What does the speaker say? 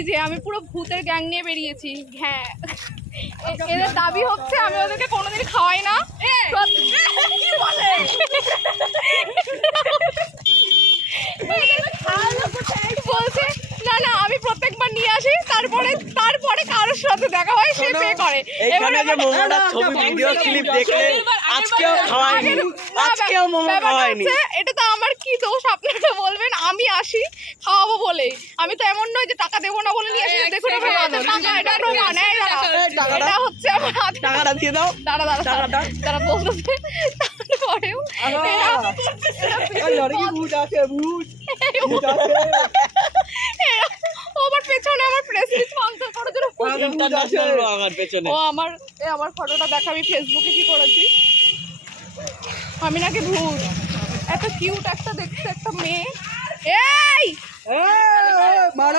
এই যে আমি পুরো ভূতের গ্যাং নিয়ে বেরিয়েছি। হ্যাঁ, এদের দাবি হচ্ছে আমি ওদেরকে কোনোদিন খাওয়াই না। বলছে না না আমি প্রত্যেকবার নিয়ে আসি, তারপরে কারোর সাথে দেখা হয়, সে পে করে। এখানে যে মোমোটা ছবি ভিডিও ক্লিপ দেখলে আজকেও খাওয়াইনি, আজকেও মোমো খাওয়াইনি। এটা তো আমার কি দোষ আপনারা বলবেন? আমি আসি খাওয়াবো বলে, আমি তো এমন নয় যে টাকা দেবো না বলে নিয়ে আসি। দেখুন টাকা, এটা প্রমাণ। এটা হচ্ছে আমার হাতে। টাকাটা দিয়ে দাও। তারা বলতেছে তারপরেও আমার পেছনে আমার প্রেসিডেন্ট স্পন্সর করার জন্য আমার পেছনে ও আমার ফটোটা দেখা আমি ফেসবুকে কি করেছি, আমি নাকি ভূত। এত কিউট একটা দেখতে একটা মেয়ে। এই মারো